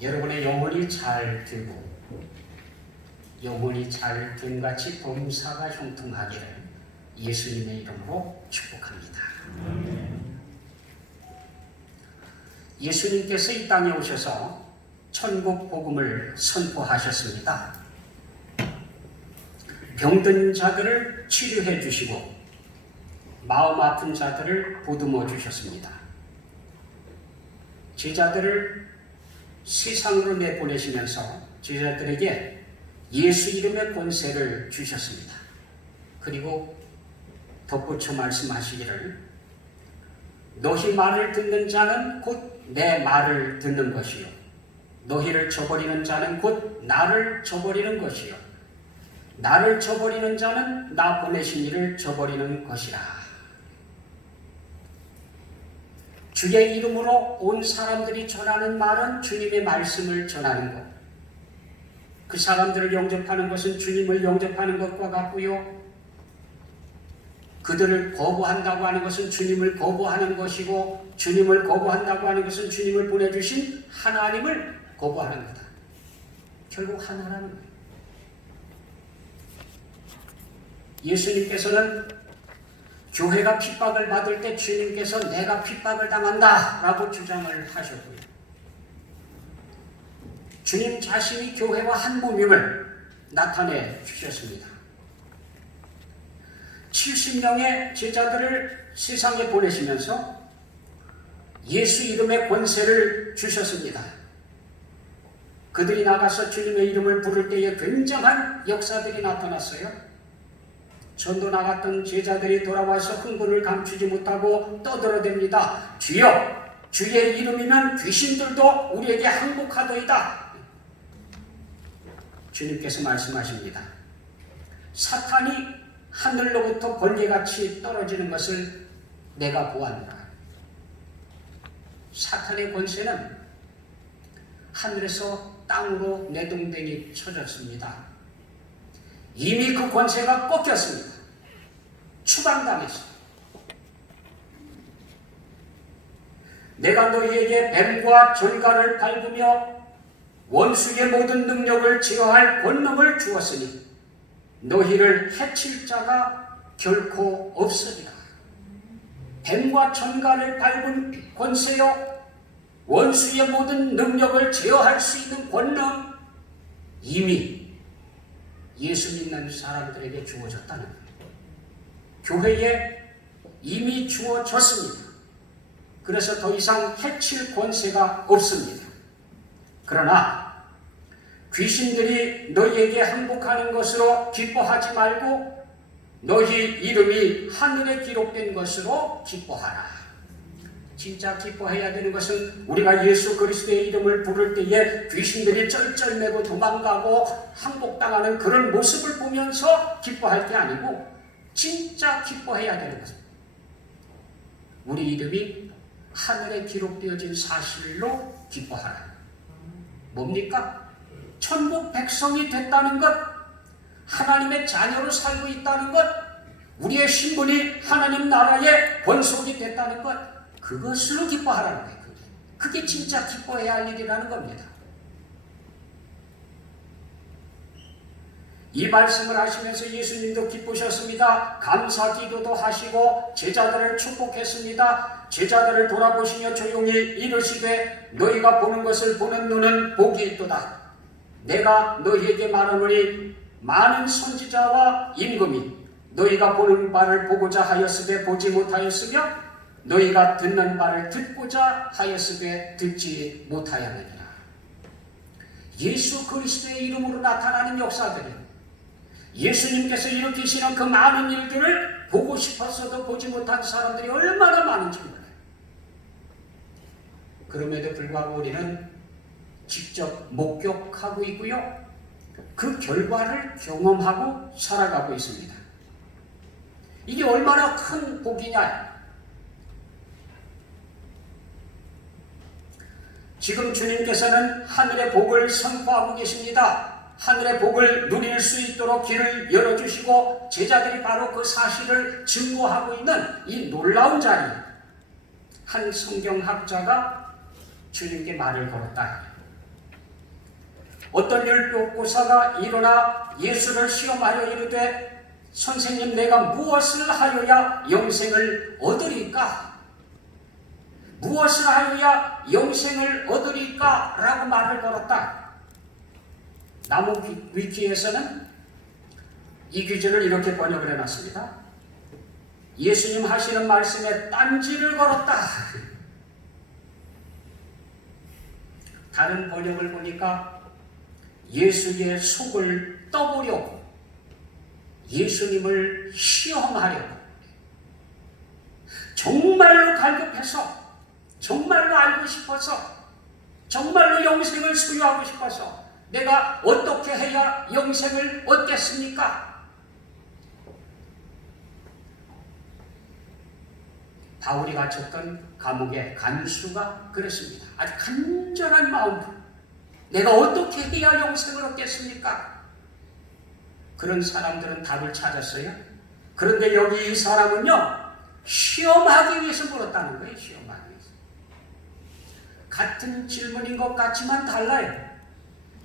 여러분의 영혼이 잘 되고 영혼이 잘 됨같이 범사가 형통하기를 예수님의 이름으로 축복합니다. 예수님께서 이 땅에 오셔서 천국 복음을 선포하셨습니다. 병든 자들을 치료해 주시고 마음 아픈 자들을 보듬어 주셨습니다. 제자들을 세상으로 내보내시면서 제자들에게 예수 이름의 권세를 주셨습니다. 그리고 덧붙여 말씀하시기를 너희 말을 듣는 자는 곧 내 말을 듣는 것이요 너희를 저버리는 자는 곧 나를 저버리는 것이요 나를 저버리는 자는 나 보내신 이를 저버리는 것이라. 주의 이름으로 온 사람들이 전하는 말은 주님의 말씀을 전하는 것. 그 사람들을 영접하는 것은 주님을 영접하는 것과 같고요. 그들을 거부한다고 하는 것은 주님을 거부하는 것이고 주님을 거부한다고 하는 것은 주님을 보내주신 하나님을 거부하는 거다. 결국 하나라는 거예요. 예수님께서는 교회가 핍박을 받을 때 주님께서 내가 핍박을 당한다 라고 주장을 하셨고요. 주님 자신이 교회와 한 몸임을 나타내 주셨습니다. 70명의 제자들을 세상에 보내시면서 예수 이름의 권세를 주셨습니다. 그들이 나가서 주님의 이름을 부를 때에 굉장한 역사들이 나타났어요. 전도 나갔던 제자들이 돌아와서 흥분을 감추지 못하고 떠들어댑니다. 주여, 주의 이름이면 귀신들도 우리에게 항복하더이다. 주님께서 말씀하십니다. 사탄이 하늘로부터 번개같이 떨어지는 것을 내가 보았노라. 사탄의 권세는 하늘에서 땅으로 내동댕이 쳐졌습니다. 이미 그 권세가 꺾였습니다. 추방당했습니다. 내가 너희에게 뱀과 전갈을 밟으며 원수의 모든 능력을 제어할 권능을 주었으니 너희를 해칠 자가 결코 없으리라. 뱀과 전갈을 밟은 권세요, 원수의 모든 능력을 제어할 수 있는 권능, 이미 예수 믿는 사람들에게 주어졌다는 거예요. 교회에 이미 주어졌습니다. 그래서 더 이상 해칠 권세가 없습니다. 그러나 귀신들이 너희에게 항복하는 것으로 기뻐하지 말고 너희 이름이 하늘에 기록된 것으로 기뻐하라. 진짜 기뻐해야 되는 것은 우리가 예수 그리스도의 이름을 부를 때에 귀신들이 쩔쩔매고 도망가고 항복당하는 그런 모습을 보면서 기뻐할 게 아니고 진짜 기뻐해야 되는 것은 우리 이름이 하늘에 기록되어진 사실로 기뻐하라. 뭡니까? 천국 백성이 됐다는 것, 하나님의 자녀로 살고 있다는 것, 우리의 신분이 하나님 나라의 권속이 됐다는 것, 그것으로 기뻐하라는 거예요. 그게 진짜 기뻐해야 할 일이라는 겁니다. 이 말씀을 하시면서 예수님도 기쁘셨습니다. 감사 기도도 하시고 제자들을 축복했습니다. 제자들을 돌아보시며 조용히 이르시되 너희가 보는 것을 보는 눈은 복이 있도다. 내가 너희에게 말하노니 많은 선지자와 임금이 너희가 보는 바를 보고자 하였으되 보지 못하였으며 너희가 듣는 바를 듣고자 하였으되 듣지 못하였느니라. 예수 그리스도의 이름으로 나타나는 역사들은 예수님께서 일으키시는 그 많은 일들을 보고 싶었어도 보지 못한 사람들이 얼마나 많은지 몰라요. 그럼에도 불구하고 우리는 직접 목격하고 있고요. 그 결과를 경험하고 살아가고 있습니다. 이게 얼마나 큰 복이냐. 지금 주님께서는 하늘의 복을 선포하고 계십니다. 하늘의 복을 누릴 수 있도록 길을 열어주시고 제자들이 바로 그 사실을 증거하고 있는 이 놀라운 자리. 한 성경학자가 주님께 말을 걸었다. 어떤 율법교사가 일어나 예수를 시험하여 이르되 선생님 내가 무엇을 하여야 영생을 얻으리까? 무엇을 하여야 영생을 얻으리까? 라고 말을 걸었다. 나무 위키에서는 이 규절을 이렇게 번역을 해놨습니다. 예수님 하시는 말씀에 딴지를 걸었다. 다른 번역을 보니까 예수의 속을 떠보려고, 예수님을 시험하려고, 정말로 갈급해서, 정말로 알고 싶어서, 정말로 영생을 소유하고 싶어서 내가 어떻게 해야 영생을 얻겠습니까? 바울이 갇혔던 감옥의 간수가 그랬습니다. 아주 간절한 마음으로 내가 어떻게 해야 영생을 얻겠습니까? 그런 사람들은 답을 찾았어요. 그런데 여기 이 사람은요, 시험하기 위해서 물었다는 거예요. 시험하기 위해서. 같은 질문인 것 같지만 달라요.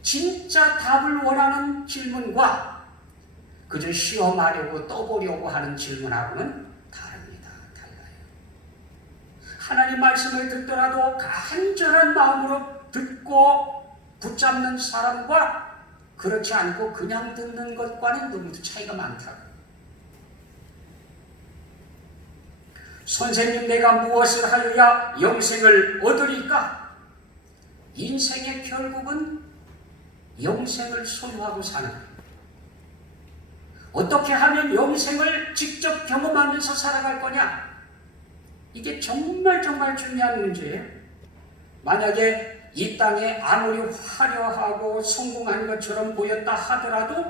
진짜 답을 원하는 질문과 그저 시험하려고 떠보려고 하는 질문하고는 다릅니다. 달라요. 하나님 말씀을 듣더라도 간절한 마음으로 듣고 붙잡는 사람과 그렇지 않고 그냥 듣는 것과는 너무 차이가 많다고. 선생님 내가 무엇을 하여야 영생을 얻으리까? 인생의 결국은 영생을 소유하고 사는 거예요. 어떻게 하면 영생을 직접 경험하면서 살아갈 거냐? 이게 정말 중요한 문제예요. 만약에 이 땅에 아무리 화려하고 성공한 것처럼 보였다 하더라도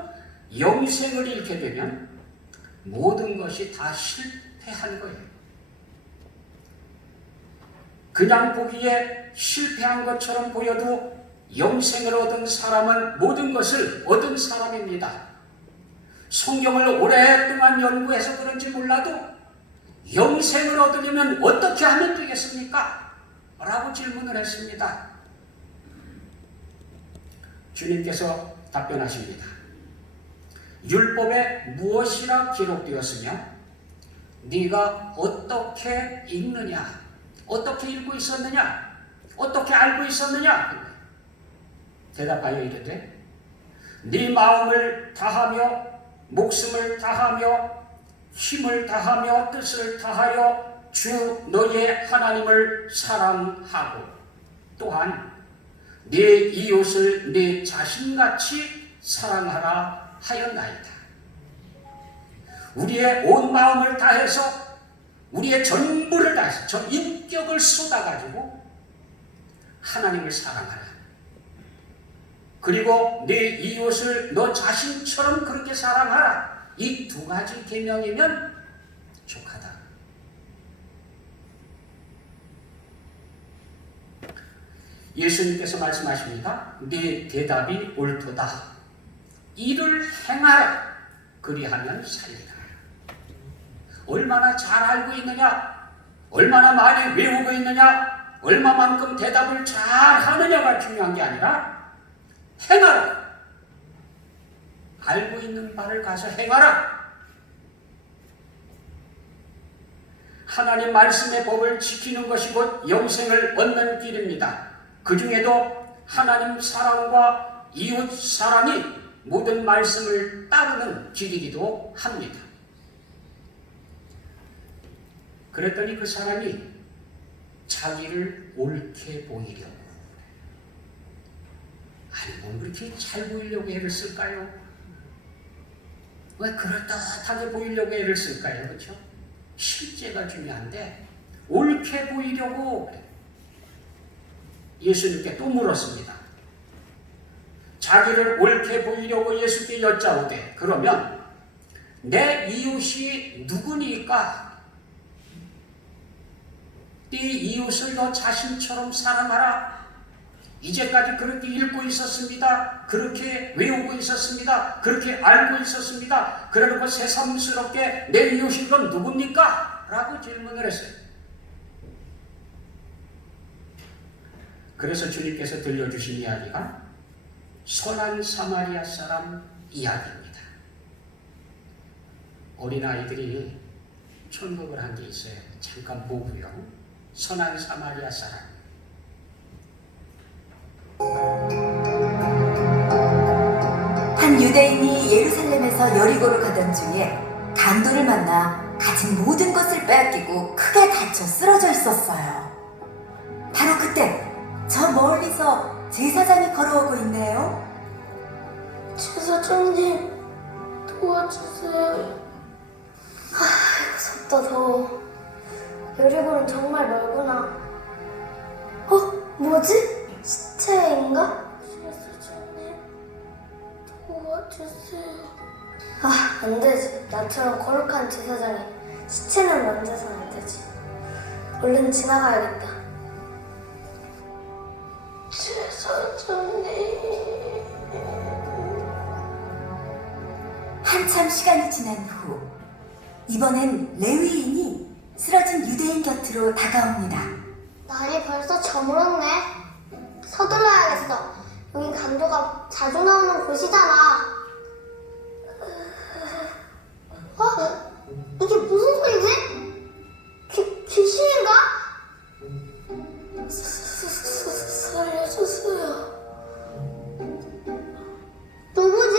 영생을 잃게 되면 모든 것이 다 실패한 거예요. 그냥 보기에 실패한 것처럼 보여도 영생을 얻은 사람은 모든 것을 얻은 사람입니다. 성경을 오랫동안 연구해서 그런지 몰라도 영생을 얻으려면 어떻게 하면 되겠습니까? 라고 질문을 했습니다. 주님께서 답변하십니다. 율법에 무엇이라 기록되었으며 네가 어떻게 읽느냐? 어떻게 읽고 있었느냐? 어떻게 알고 있었느냐? 대답하여 이르되 네 마음을 다하며 목숨을 다하며 힘을 다하며 뜻을 다하여 주 너의 하나님을 사랑하고 또한 네 이웃을 네 자신같이 사랑하라 하였나이다. 우리의 온 마음을 다해서 우리의 전부를 다해서 전 인격을 쏟아가지고 하나님을 사랑하라. 그리고 네 이웃을 너 자신처럼 그렇게 사랑하라. 이 두 가지 계명이면 족하다. 예수님께서 말씀하십니다. 네 대답이 옳도다. 이를 행하라. 그리하면 살리라. 얼마나 잘 알고 있느냐, 얼마나 많이 외우고 있느냐, 얼마만큼 대답을 잘 하느냐가 중요한 게 아니라 행하라. 알고 있는 바를 가서 행하라. 하나님 말씀의 법을 지키는 것이 곧 영생을 얻는 길입니다. 그 중에도 하나님 사랑과 이웃 사랑이 모든 말씀을 따르는 길이기도 합니다. 그랬더니 그 사람이 자기를 옳게 보이려고, 아니 뭐 그렇게 잘 보이려고 애를 쓸까요? 왜 그럴듯하게 보이려고 애를 쓸까요? 그렇죠? 실제가 중요한데 옳게 보이려고 예수님께 또 물었습니다. 자기를 옳게 보이려고 예수께 여짜오되 그러면 내 이웃이 누구니까? 네 이웃을 너 자신처럼 사랑하라. 이제까지 그렇게 읽고 있었습니다. 그렇게 외우고 있었습니다. 그렇게 알고 있었습니다. 그래놓고 새삼스럽게 내 이웃이 그럼 누굽니까? 라고 질문을 했어요. 그래서 주님께서 들려주신 이야기가 선한 사마리아 사람 이야기입니다. 어린아이들이 천곡을 한 게 있어요. 잠깐 보고요. 선한 사마리아 사람. 한 유대인이 예루살렘에서 여리고를 가던 중에 강도를 만나 가진 모든 것을 빼앗기고 크게 다쳐 쓰러져 있었어요. 바로 그때 저 멀리서 제사장이 걸어오고 있네요. 제사장님, 도와주세요. 무섭다, 더워. 여리고는 정말 멀구나. 뭐지? 시체인가? 제사장님, 도와주세요. 안 되지. 나처럼 거룩한 제사장이 시체는 만져선 안 되지. 얼른 지나가야겠다. 제사장님. 한참 시간이 지난 후 이번엔 레위인이 쓰러진 유대인 곁으로 다가옵니다. 날이 벌써 저물었네. 서둘러야겠어. 여기 강도가 자주 나오는 곳이잖아. 이게 무슨 소리지? 귀신인가? 살려주세요. 누구지?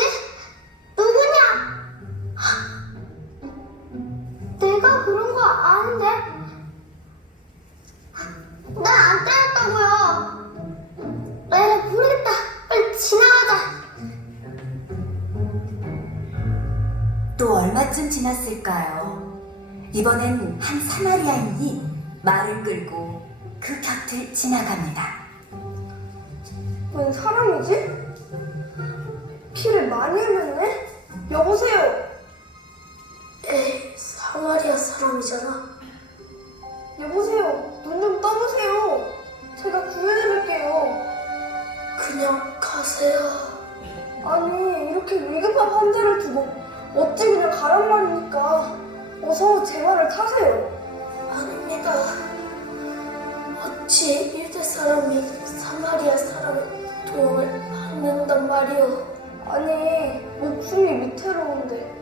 누구냐? 내가 그런 거 아는데? 난 안 때렸다고요. 모르겠다. 빨리 지나가자. 또 얼마쯤 지났을까요? 이번엔 한 사마리아인이 말을 끌고 그 곁을 지나갑니다. 웬 사람이지? 피를 많이 흘렸네? 여보세요? 에이, 사마리아 사람이잖아. 여보세요? 눈 좀 떠보세요. 제가 구해드릴게요. 그냥 가세요. 아니, 이렇게 위급한 환자를 두고 어찌 그냥 가란 말입니까? 어서 제 말을 타세요. 아닙니다. 어찌 유대 사람이 사마리아 사람의 도움을 받는단 말이오. 아니, 목숨이 위태로운데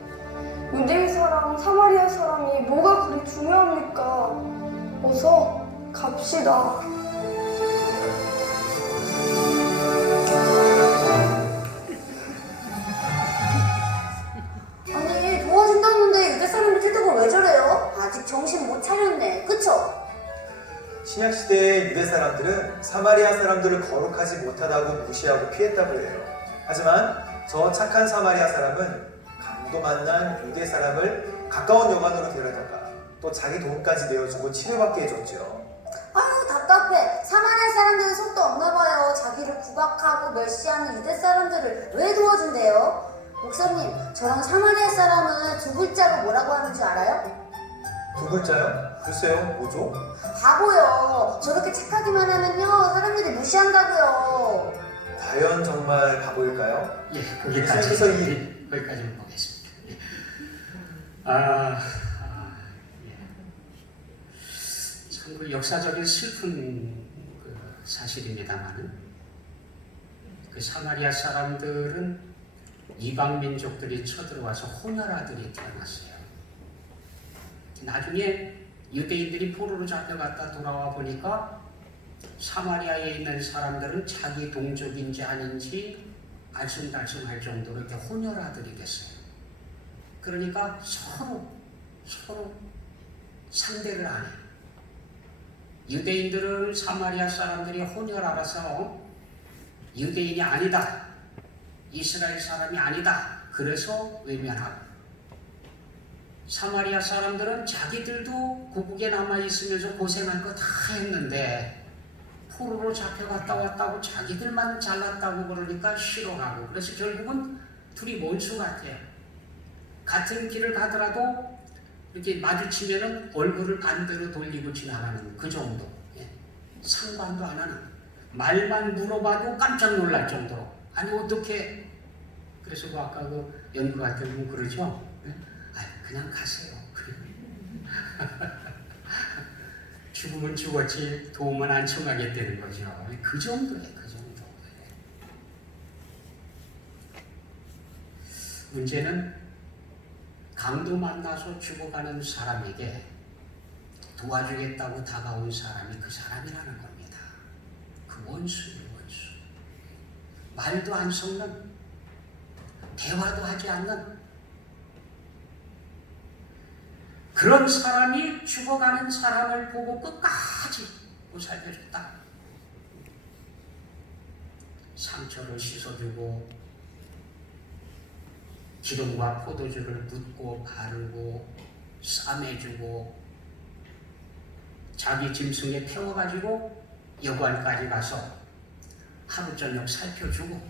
유대인 사람, 사마리아 사람이 뭐가 그리 중요합니까? 어서 갑시다. 아니 도와준다는데 유대 사람이 태도가 왜 저래요? 아직 정신 못 차렸네, 그쵸? 신약시대의 유대 사람들은 사마리아 사람들을 거룩하지 못하다고 무시하고 피했다고 해요. 하지만 저 착한 사마리아 사람은 강도 만난 유대 사람을 가까운 여관으로 데려다가 또 자기 돈까지 내어주고 치료받게 해줬죠. 아유 답답해. 사마리아 사람들은 속도 없나 봐요. 자기를 구박하고 멸시하는 유대 사람들을 왜 도와준대요? 목사님, 저랑 사마리아 사람은 두 글자로 뭐라고 하는 줄 알아요? 두 글자요? 글쎄요, 뭐죠? 바보요. 저렇게 착하기만 하면요 사람들이 무시한다고요. 과연 정말 바보일까요? 예, 예수님께서 거기까지만 보겠습니다. 예. 예. 참 그 역사적인 슬픈 그 사실입니다만은 그 사마리아 사람들은 이방 민족들이 쳐들어와서 혼혈아들이 태어났어요. 나중에 유대인들이 포로로 잡혀갔다 돌아와 보니까 사마리아에 있는 사람들은 자기 동족인지 아닌지 알쏭달쏭할 정도로 이렇게 혼혈아들이 됐어요. 그러니까 서로 상대를 안 해요. 유대인들은 사마리아 사람들이 혼혈아라서 유대인이 아니다, 이스라엘 사람이 아니다, 그래서 외면하고, 사마리아 사람들은 자기들도 고국에 남아있으면서 고생한 거 다 했는데 포로로 잡혀갔다 왔다고 자기들만 잘났다고 그러니까 싫어하고, 그래서 결국은 둘이 원수 같아요. 같은 길을 가더라도 이렇게 마주치면은 얼굴을 반대로 돌리고 지나가는 그 정도. 예. 상관도 안 하는, 말만 물어봐도 깜짝 놀랄 정도로. 아니 어떻게, 그래서 그 아까 그 연구할 때 보면 그러죠. 예? 그냥 가세요. 죽으면 죽었지 도움은 안 청하겠다는 거죠. 그 정도예요, 그 정도. 문제는 강도 만나서 죽어가는 사람에게 도와주겠다고 다가온 사람이 그 사람이라는 겁니다. 그 원수예요, 원수. 말도 안 섞는, 대화도 하지 않는 그런 사람이 죽어가는 사람을 보고 끝까지 보살펴줬다. 상처를 씻어주고 기름과 포도주를 묻고 바르고 싸매주고 자기 짐승에 태워가지고 여관까지 가서 하루 저녁 살펴주고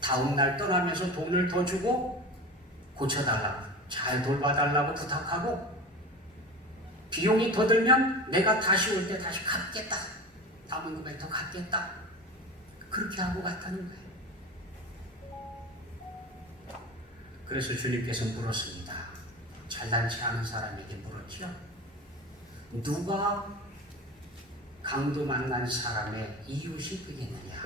다음날 떠나면서 돈을 더 주고 고쳐달라고, 잘 돌봐달라고 부탁하고 비용이 더 들면 내가 다시 올 때 다시 갚겠다, 남은 금액 더 갚겠다, 그렇게 하고 갔다는 거예요. 그래서 주님께서 물었습니다. 잘난치 않은 사람에게 물었죠. 누가 강도 만난 사람의 이웃이 되겠느냐?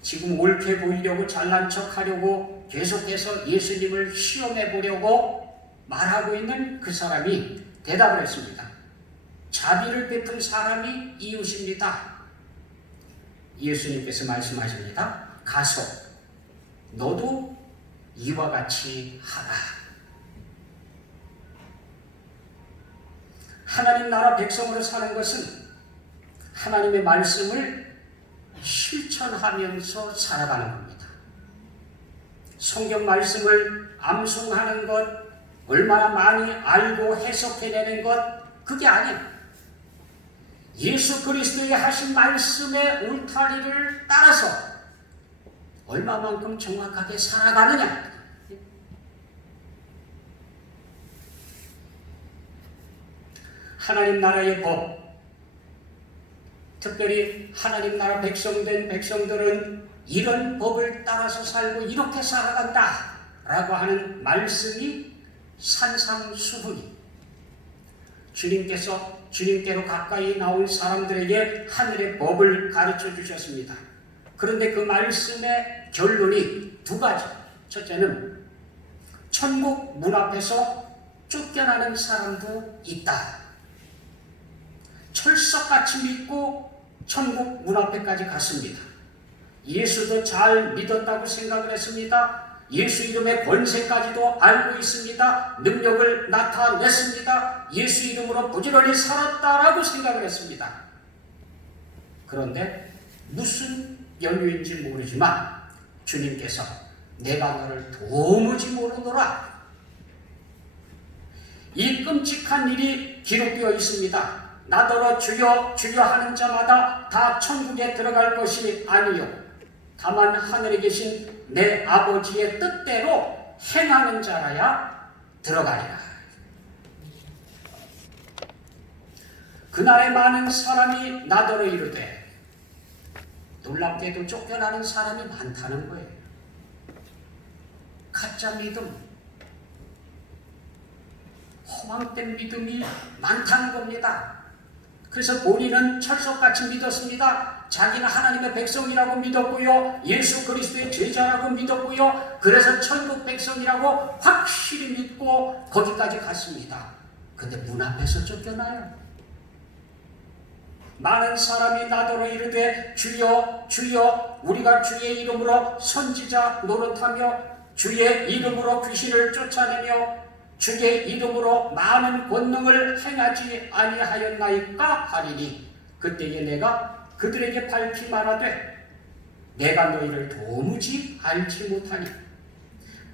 지금 옳게 보이려고 잘난 척하려고 계속해서 예수님을 시험해 보려고 말하고 있는 그 사람이 대답을 했습니다. 자비를 베푼 사람이 이웃입니다. 예수님께서 말씀하십니다. 가서 너도 이와 같이 하라. 하나님 나라 백성으로 사는 것은 하나님의 말씀을 실천하면서 살아가는 겁니다. 성경 말씀을 암송하는 것, 얼마나 많이 알고 해석해내는 것, 그게 아니에요. 예수 그리스도의 하신 말씀의 울타리를 따라서 얼마만큼 정확하게 살아가느냐. 하나님 나라의 법, 특별히 하나님 나라 백성된 백성들은 이런 법을 따라서 살고 이렇게 살아간다 라고 하는 말씀이 산상수훈이 주님께로 가까이 나온 사람들에게 하늘의 법을 가르쳐 주셨습니다. 그런데 그 말씀의 결론이 두 가지. 첫째는 천국 문 앞에서 쫓겨나는 사람도 있다. 철석같이 믿고 천국 문 앞에까지 갔습니다. 예수도 잘 믿었다고 생각을 했습니다. 예수 이름의 권세까지도 알고 있습니다. 능력을 나타냈습니다. 예수 이름으로 부지런히 살았다라고 생각을 했습니다. 그런데 무슨 연유인지 모르지만 주님께서 내가 너를 도무지 모르노라. 이 끔찍한 일이 기록되어 있습니다. 나더러 주여 주여 하는 자마다 다 천국에 들어갈 것이 아니요 다만 하늘에 계신 내 아버지의 뜻대로 행하는 자라야 들어가리라. 그날에 많은 사람이 나더러 이르되, 놀랍게도 쫓겨나는 사람이 많다는 거예요. 가짜 믿음, 허황된 믿음이 많다는 겁니다. 그래서 본인은 철석같이 믿었습니다. 자기는 하나님의 백성이라고 믿었고요. 예수 그리스도의 제자라고 믿었고요. 그래서 천국 백성이라고 확실히 믿고 거기까지 갔습니다. 근데 문 앞에서 쫓겨나요. 많은 사람이 나더러 이르되 주여 주여 우리가 주의 이름으로 선지자 노릇하며 주의 이름으로 귀신을 쫓아내며 주의 이름으로 많은 권능을 행하지 아니하였나이까 하리니 그때에 내가 그들에게 밝히 말하되 내가 너희를 도무지 알지 못하니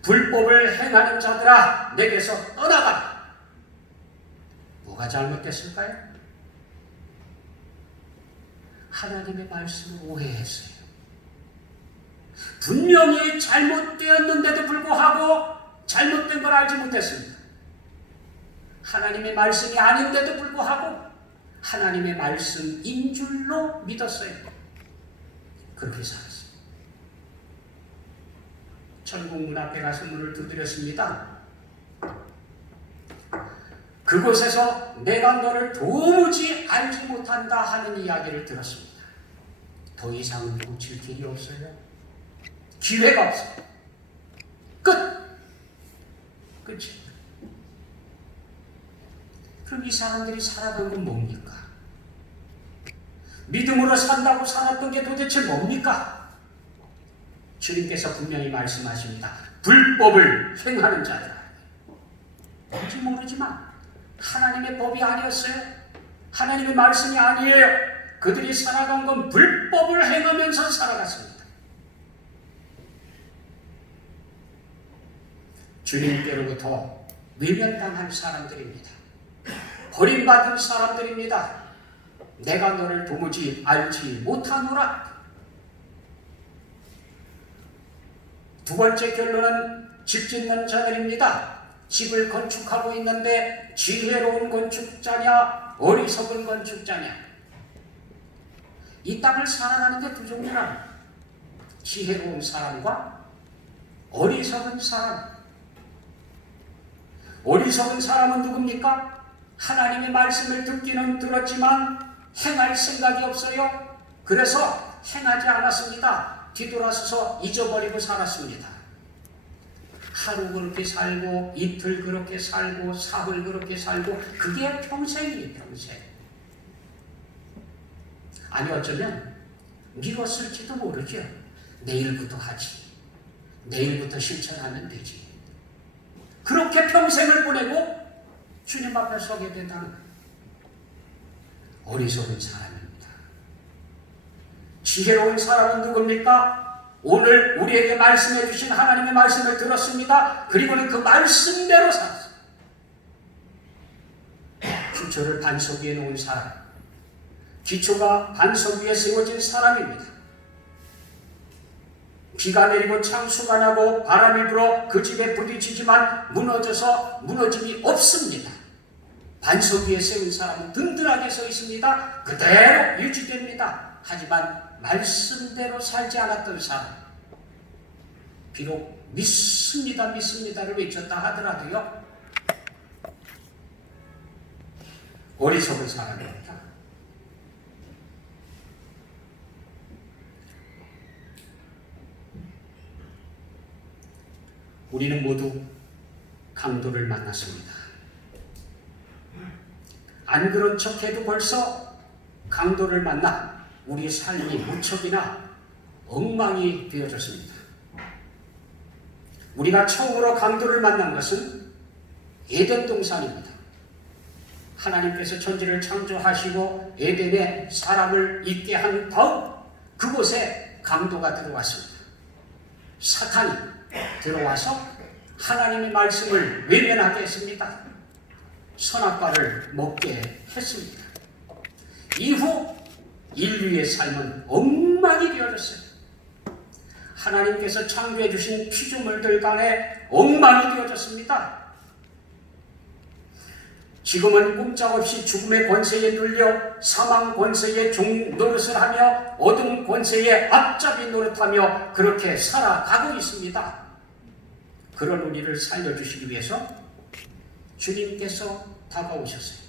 불법을 행하는 자들아 내게서 떠나가라. 뭐가 잘못됐을까요? 하나님의 말씀을 오해했어요. 분명히 잘못되었는데도 불구하고 잘못된 걸 알지 못했습니다. 하나님의 말씀이 아닌데도 불구하고 하나님의 말씀인 줄로 믿었어요. 그렇게 살았어요. 천국 문 앞에 가서 문을 두드렸습니다. 그곳에서 내가 너를 도무지 알지 못한다 하는 이야기를 들었습니다. 더 이상은 묻힐 길이 없어요. 기회가 없어요. 끝이. 그럼 이 사람들이 살아간 건 뭡니까? 믿음으로 산다고 살았던 게 도대체 뭡니까? 주님께서 분명히 말씀하십니다. 불법을 행하는 자들아. 뭔지 모르지만 하나님의 법이 아니었어요. 하나님의 말씀이 아니에요. 그들이 살아간 건 불법을 행하면서 살아갔습니다. 주님께로부터 외면당한 사람들입니다. 버림받은 사람들입니다. 내가 너를 도무지 알지 못하노라. 두 번째 결론은 집 짓는 자들입니다. 집을 건축하고 있는데 지혜로운 건축자냐 어리석은 건축자냐. 이 땅을 살아가는 게 두 종류라. 지혜로운 사람과 어리석은 사람. 어리석은 사람은 누굽니까? 하나님의 말씀을 듣기는 들었지만 행할 생각이 없어요. 그래서 행하지 않았습니다. 뒤돌아서서 잊어버리고 살았습니다. 하루 그렇게 살고 이틀 그렇게 살고 사흘 그렇게 살고 그게 평생이에요. 평생. 아니 어쩌면 미뤘을지도 모르죠. 내일부터 하지. 내일부터 실천하면 되지. 그렇게 평생을 보내고 주님 앞에 서게 된다는 어리석은 사람입니다. 지혜로운 사람은 누굽니까? 오늘 우리에게 말씀해 주신 하나님의 말씀을 들었습니다. 그리고는 그 말씀대로 살았습니다. 기초를 반석 위에 놓은 사람, 기초가 반석 위에 세워진 사람입니다. 비가 내리고 창수가 나고 바람이 불어 그 집에 부딪히지만 무너짐이 없습니다. 반석 위에 세운 사람은 든든하게 서 있습니다. 그대로 유지됩니다. 하지만 말씀대로 살지 않았던 사람, 비록 믿습니다를 외쳤다 하더라도요, 어리석은 사람입니다. 우리는 모두 강도를 만났습니다. 안 그런 척해도 벌써 강도를 만나 우리의 삶이 무척이나 엉망이 되어졌습니다. 우리가 처음으로 강도를 만난 것은 에덴 동산입니다. 하나님께서 천지를 창조하시고 에덴에 사람을 있게 한 다음 그곳에 강도가 들어왔습니다. 사탄이 들어와서 하나님의 말씀을 외면하게 했습니다. 선악과를 먹게 했습니다. 이후 인류의 삶은 엉망이 되어졌어요. 하나님께서 창조해 주신 피조물들 간에 엉망이 되어졌습니다. 지금은 꼼짝없이 죽음의 권세에 눌려 사망 권세의 종 노릇을 하며 어둠 권세의 앞잡이 노릇하며 그렇게 살아가고 있습니다. 그런 우리를 살려주시기 위해서 주님께서 다가오셨어요.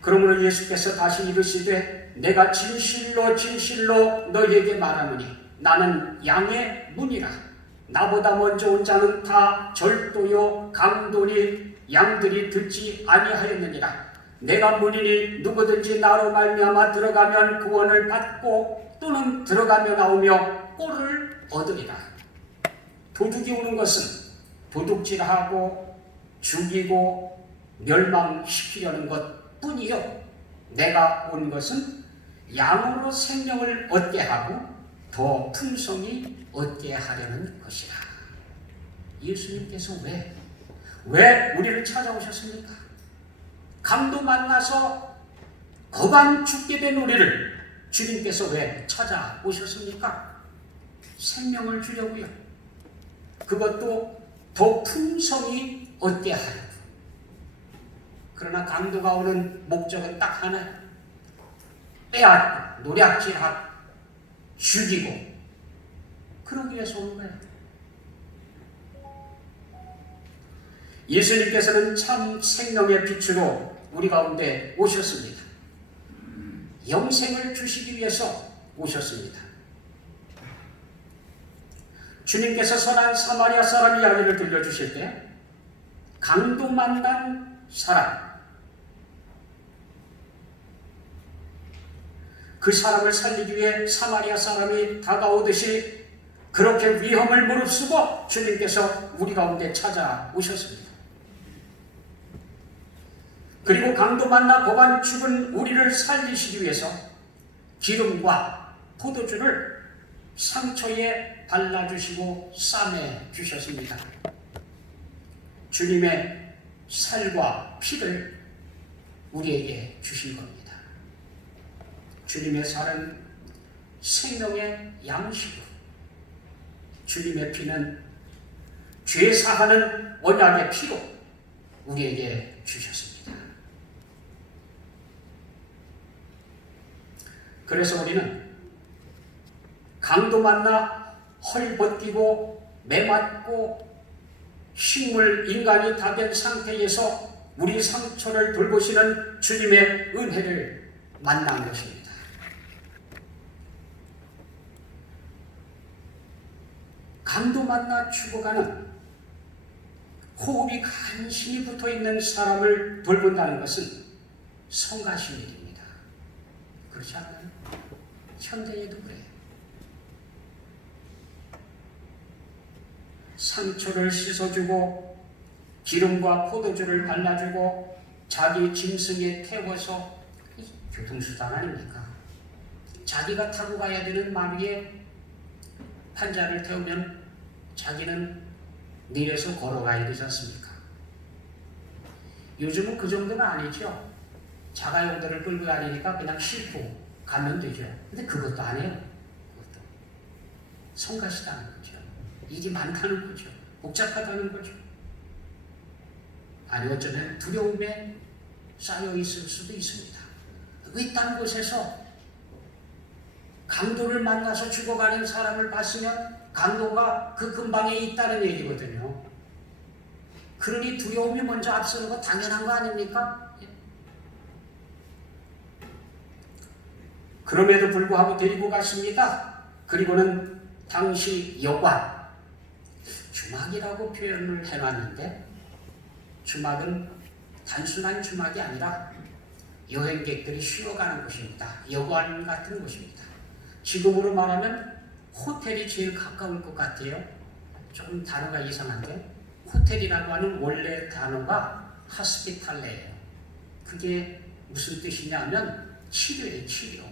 그러므로 예수께서 다시 이르시되 내가 진실로 진실로 너희에게 말하노니 나는 양의 문이라. 나보다 먼저 온 자는 다 절도요 강도니 양들이 듣지 아니하였느니라. 내가 문이니 누구든지 나로 말미암아 들어가면 구원을 받고 또는 들어가며 나오며 꼴을 얻으리라. 도둑이 오는 것은 도둑질하고 죽이고 멸망시키려는 것 뿐이요, 내가 온 것은 양으로 생명을 얻게 하고 더 풍성히 얻게 하려는 것이라. 예수님께서 왜 우리를 찾아오셨습니까? 강도 만나서 거반 죽게 된 우리를 주님께서 왜 찾아오셨습니까? 생명을 주려고요. 그것도 더 풍성히 얻게 하려고. 그러나 강도가 오는 목적은 딱 하나예요. 빼앗고 노략질하고 죽이고 그러기 위해서 오는 거예요. 예수님께서는 참 생명의 빛으로 우리 가운데 오셨습니다. 영생을 주시기 위해서 오셨습니다. 주님께서 선한 사마리아 사람 이야기를 들려주실 때 강도 만난 사람, 그 사람을 살리기 위해 사마리아 사람이 다가오듯이 그렇게 위험을 무릅쓰고 주님께서 우리 가운데 찾아오셨습니다. 그리고 강도 만나 고반 죽은 우리를 살리시기 위해서 기름과 포도주를 상처에 발라주시고 싸매주셨습니다. 주님의 살과 피를 우리에게 주신 겁니다. 주님의 살은 생명의 양식으로, 주님의 피는 죄 사하는 언약의 피로 우리에게 주셨습니다. 그래서 우리는 강도 만나 헐 벗기고 매맞고 식물 인간이 다 된 상태에서 우리 상처를 돌보시는 주님의 은혜를 만난 것입니다. 강도 만나 죽어가는 호흡이 간신히 붙어있는 사람을 돌본다는 것은 성가신 일입니다. 그렇지 않나요? 현대에도 그래요. 상처를 씻어주고 기름과 포도주를 발라주고 자기 짐승에 태워서, 교통수단 아닙니까? 자기가 타고 가야 되는 말 위에 판자를 태우면 자기는 내려서 걸어가야 되지 않습니까? 요즘은 그 정도는 아니죠. 자가용들을 끌고 다니니까 그냥 싣고 가면 되죠. 근데 그것도 안 해요. 그것도 성가시다는 거죠. 일이 많다는 거죠. 복잡하다는 거죠. 아니 어쩌면 두려움에 쌓여 있을 수도 있습니다. 외딴 곳에서 강도를 만나서 죽어가는 사람을 봤으면 강도가 그 근방에 있다는 얘기거든요. 그러니 두려움이 먼저 앞서는 거 당연한 거 아닙니까? 그럼에도 불구하고 데리고 갔습니다. 그리고는 당시 여관, 주막이라고 표현을 해놨는데 주막은 단순한 주막이 아니라 여행객들이 쉬어가는 곳입니다. 여관 같은 곳입니다. 지금으로 말하면 호텔이 제일 가까울 것 같아요. 조금 단어가 이상한데 호텔이라고 하는 원래 단어가 하스피탈레예요. 그게 무슨 뜻이냐면 치료예요. 치료.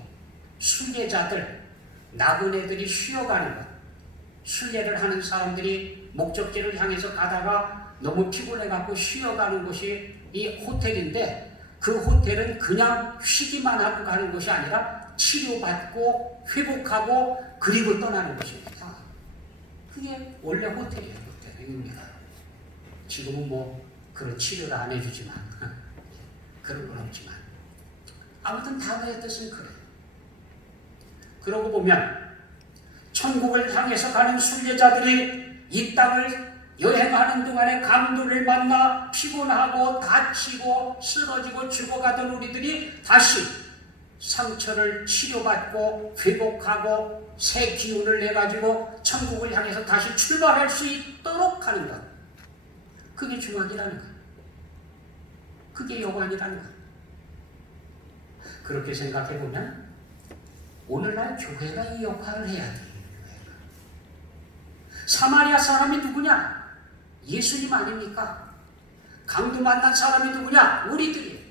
순례자들, 나그네들이 쉬어가는 것. 순례를 하는 사람들이 목적지를 향해서 가다가 너무 피곤해갖고 쉬어가는 곳이 이 호텔인데 그 호텔은 그냥 쉬기만 하고 가는 것이 아니라 치료받고 회복하고 그리고 떠나는 것입니다. 그게 원래 호텔이에요. 호텔입니다. 지금은 뭐 그런 치료를 안 해주지만 그런 건 없지만 아무튼 단어의 뜻은 그래요. 그러고 보면 천국을 향해서 가는 순례자들이 이 땅을 여행하는 동안에 강도를 만나 피곤하고 다치고 쓰러지고 죽어가던 우리들이 다시 상처를 치료받고 회복하고 새 기운을 내가지고 천국을 향해서 다시 출발할 수 있도록 하는 것. 그게 주막이라는 것. 그게 여관이라는 것. 그렇게 생각해보면 오늘날 교회가 이 역할을 해야 돼요. 사마리아 사람이 누구냐? 예수님 아닙니까? 강도 만난 사람이 누구냐? 우리들이에요.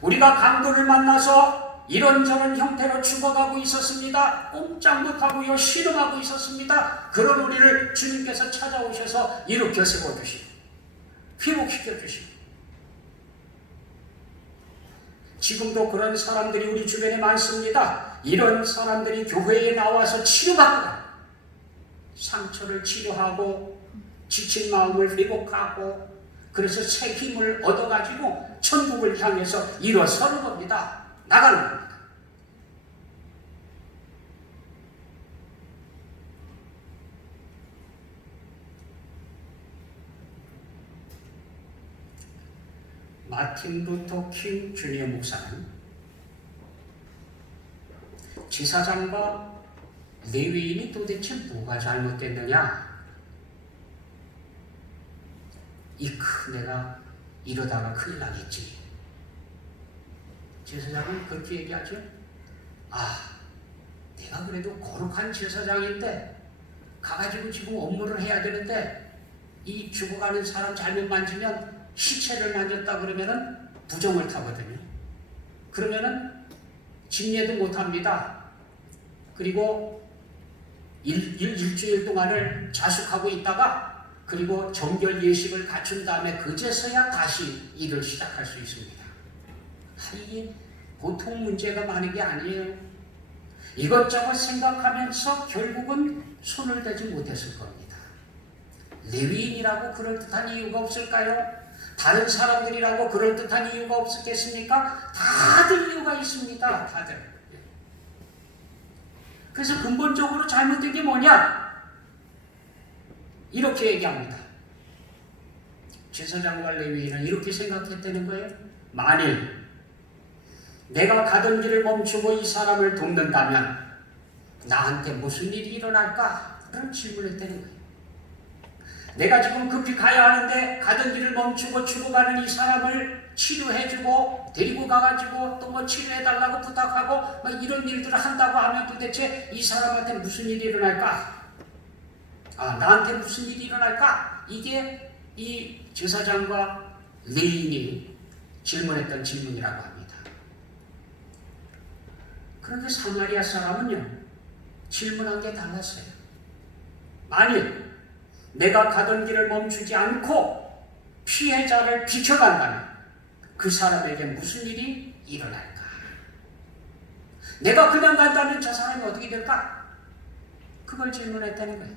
우리가 강도를 만나서 이런저런 형태로 죽어가고 있었습니다. 꼼짝 못하고요. 신음하고 있었습니다. 그런 우리를 주님께서 찾아오셔서 일으켜 세워주시고 회복시켜 주시고 지금도 그런 사람들이 우리 주변에 많습니다. 이런 사람들이 교회에 나와서 치료받고 상처를 치료하고 지친 마음을 회복하고 그래서 새 힘을 얻어가지고 천국을 향해서 일어서는 겁니다. 나가는 겁니다. 마틴 루터 킹 주니어 목사는 제사장과 레위인이 도대체 뭐가 잘못됐느냐? 내가 이러다가 큰일 나겠지. 제사장은 그렇게 얘기하죠. 내가 그래도 거룩한 제사장인데 가가지고 지금 업무를 해야 되는데 이 죽어가는 사람 잘못 만지면 시체를 만졌다 그러면은 부정을 타거든요. 그러면은 집례도 못합니다. 그리고 일주일 동안을 자숙하고 있다가 그리고 정결 예식을 갖춘 다음에 그제서야 다시 일을 시작할 수 있습니다. 이게 보통 문제가 많은 게 아니에요. 이것저것 생각하면서 결국은 손을 대지 못했을 겁니다. 레위인이라고 그럴듯한 이유가 없을까요? 다른 사람들이라고 그럴듯한 이유가 없었겠습니까? 다들 이유가 있습니다. 다들. 그래서 근본적으로 잘못된 게 뭐냐? 이렇게 얘기합니다. 제사장과 레위인은 이렇게 생각했다는 거예요. 만일 내가 가던 길을 멈추고 이 사람을 돕는다면 나한테 무슨 일이 일어날까? 그런 질문을 했다는 거예요. 내가 지금 급히 가야 하는데 가던 길을 멈추고 죽어가는 이 사람을 치료해주고 데리고 가가지고 또 뭐 치료해달라고 부탁하고 막 이런 일들을 한다고 하면 도대체 이 사람한테 무슨 일이 일어날까? 나한테 무슨 일이 일어날까? 이게 이 제사장과 레위인이 질문했던 질문이라고 합니다. 그런데 사마리아 사람은요, 질문한 게 달랐어요. 만일 내가 가던 길을 멈추지 않고 피해자를 비켜간다면 그 사람에게 무슨 일이 일어날까? 내가 그냥 간다면 저 사람이 어떻게 될까? 그걸 질문했다는 거예요.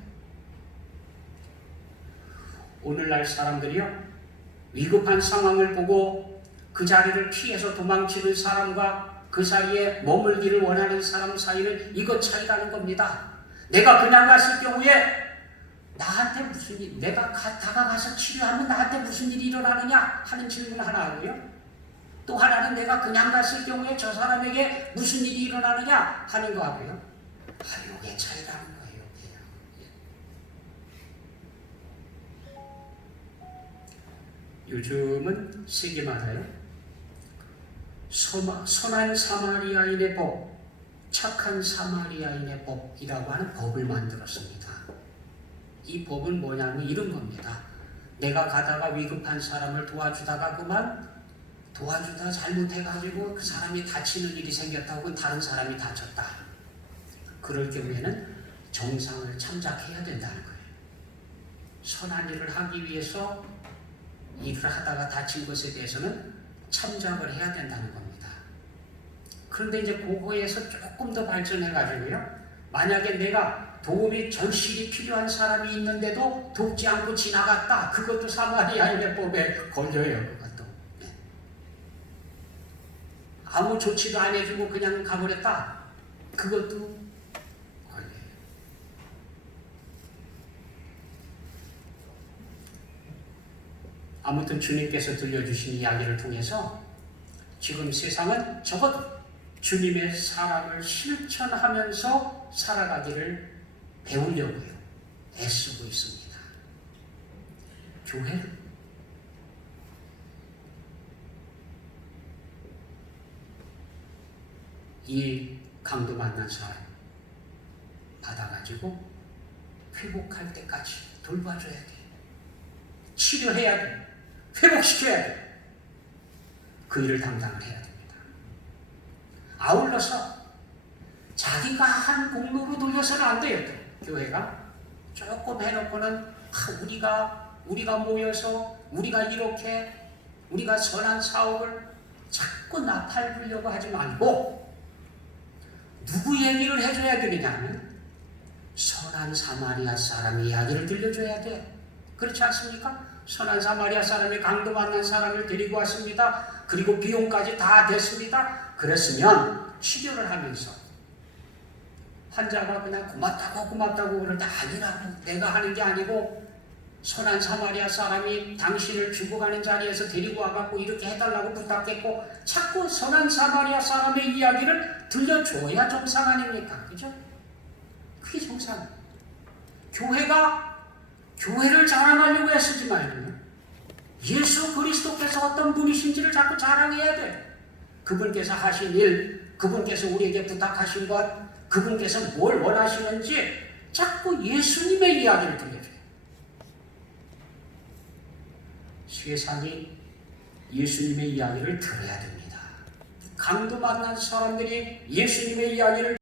오늘날 사람들이요, 위급한 상황을 보고 그 자리를 피해서 도망치는 사람과 그 사이에 머물기를 원하는 사람 사이는 이것 차이라는 겁니다. 내가 그냥 갔을 경우에 나한테 무슨 일, 내가 다가가서 치료하면 나한테 무슨 일이 일어나느냐 하는 질문 하나 하고요. 또 하나는 내가 그냥 갔을 경우에 저 사람에게 무슨 일이 일어나느냐 하는 거 하고요. 이게 차이라는 거예요. 요즘은 세계마다요, 선한 사마리아인의 법, 착한 사마리아인의 법이라고 하는 법을 만들었습니다. 이 법은 뭐냐면 이런 겁니다. 내가 가다가 위급한 사람을 도와주다가 그만 도와주다 잘못해가지고 그 사람이 다치는 일이 생겼다고 다른 사람이 다쳤다. 그럴 경우에는 정상을 참작해야 된다는 거예요. 선한 일을 하기 위해서 일을 하다가 다친 것에 대해서는 참작을 해야 된다는 겁니다. 그런데 이제 그거에서 조금 더 발전해가지고요, 만약에 내가 도움이 절실히 필요한 사람이 있는데도 돕지 않고 지나갔다. 그것도 사마리아인의 법에 걸려요. 그것도. 아무 조치도 안 해주고 그냥 가버렸다. 그것도 걸려요. 아무튼 주님께서 들려주신 이야기를 통해서 지금 세상은 적어도 주님의 사랑을 실천하면서 살아가기를 배우려고요, 애쓰고 있습니다. 교회는 이 강도 만난 사람 받아가지고 회복할 때까지 돌봐줘야 돼. 치료해야 돼. 회복시켜야 돼. 그 일을 담당을 해야 됩니다. 아울러서 자기가 한 공로로 돌려서는 안 돼요. 교회가 조금 해놓고는 우리가 모여서 우리가 이렇게 우리가 선한 사업을 자꾸 나팔 불려고 하지 말고 누구 얘기를 해줘야 되느냐면 선한 사마리아 사람 이야기를 들려줘야 돼. 그렇지 않습니까? 선한 사마리아 사람이 강도 만난 사람을 데리고 왔습니다. 그리고 비용까지 다 됐습니다. 그랬으면 치료를 하면서 환자가 그냥 고맙다고 그럴 때 아니라고, 내가 하는 게 아니고 선한 사마리아 사람이 당신을 죽어가는 자리에서 데리고 와갖고 이렇게 해달라고 부탁했고 자꾸 선한 사마리아 사람의 이야기를 들려줘야 정상 아닙니까? 그죠? 그게 정상. 교회가 교회를 자랑하려고 애쓰지 말고 예수 그리스도께서 어떤 분이신지를 자꾸 자랑해야 돼. 그분께서 하신 일, 그분께서 우리에게 부탁하신 것, 그분께서 뭘 원하시는지 자꾸 예수님의 이야기를 들려줘요. 세상이 예수님의 이야기를 들어야 됩니다. 강도 만난 사람들이 예수님의 이야기를